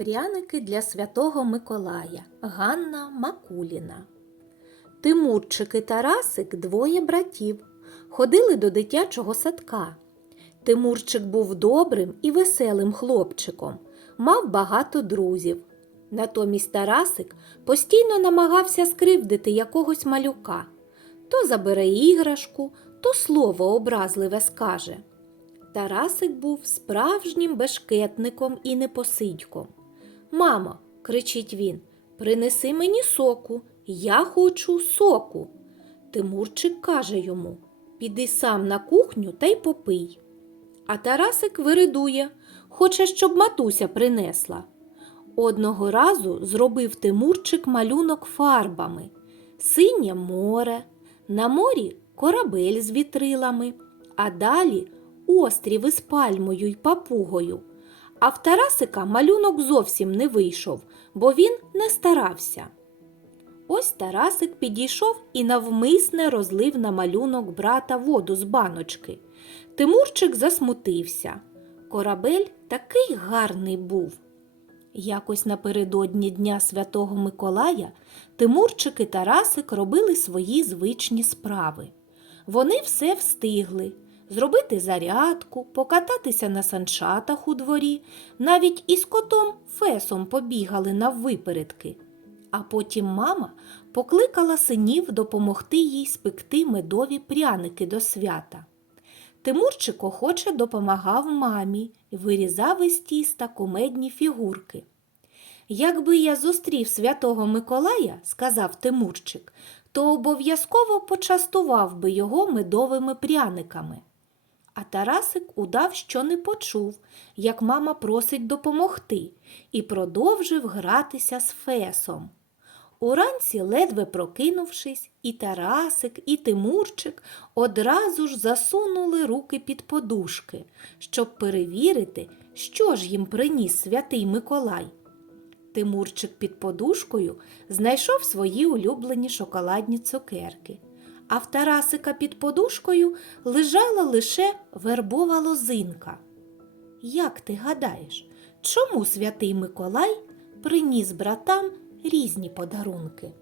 Пряники для святого Миколая Ганна Макуліна. Тимурчик і Тарасик двоє братів. Ходили до дитячого садка. Тимурчик був добрим і веселим хлопчиком, мав багато друзів. Натомість Тарасик постійно намагався скривдити якогось малюка. То забере іграшку, то слово образливе скаже. Тарасик був справжнім бешкетником і непосидьком. Мамо, кричить він, принеси мені соку, я хочу соку. Тимурчик каже йому піди сам на кухню та й попий. А Тарасик виридує, хоче, щоб матуся принесла. Одного разу зробив Тимурчик малюнок фарбами, синє море, на морі корабель з вітрилами, а далі острів із пальмою й папугою. А в Тарасика малюнок зовсім не вийшов, бо він не старався. Ось Тарасик підійшов і навмисне розлив на малюнок брата воду з баночки. Тимурчик засмутився. Корабель такий гарний був. Якось напередодні Дня Святого Миколая Тимурчик і Тарасик робили свої звичні справи. Вони все встигли зробити зарядку, покататися на санчатах у дворі, навіть із котом Фесом побігали наввипередки. А потім мама покликала синів допомогти їй спекти медові пряники до свята. Тимурчик охоче допомагав мамі вирізав із тіста кумедні фігурки. Якби я зустрів святого Миколая, сказав Тимурчик, то обов'язково почастував би його медовими пряниками. А Тарасик удав, що не почув, як мама просить допомогти, і продовжив гратися з фесом. Уранці, ледве прокинувшись, і Тарасик, і Тимурчик одразу ж засунули руки під подушки, щоб перевірити, що ж їм приніс святий Миколай. Тимурчик під подушкою знайшов свої улюблені шоколадні цукерки, а в Тарасика під подушкою лежала лише вербова лозинка. Як ти гадаєш, чому святий Миколай приніс братам різні подарунки?